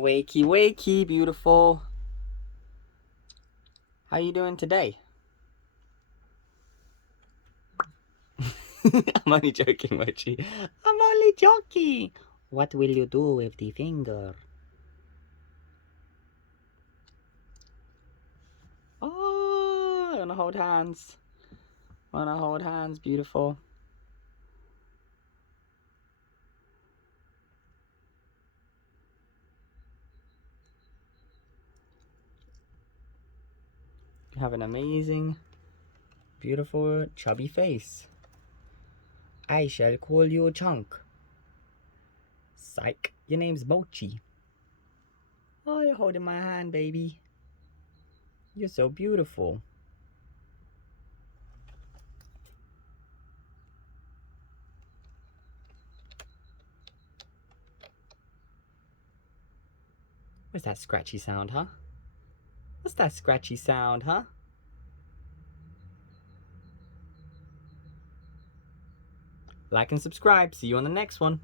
Wakey, wakey, beautiful. How you doing today? I'm only joking, Mochi. I'm only joking. What will you do with the finger? Oh, I wanna hold hands. Wanna hold hands, beautiful. You have an amazing, beautiful, chubby face. I shall call you Chunk. Psych, your name's Mochi. Oh, you're holding my hand, baby. You're so beautiful. What's that scratchy sound, huh? What's that scratchy sound, huh? Like and subscribe. See you on the next one.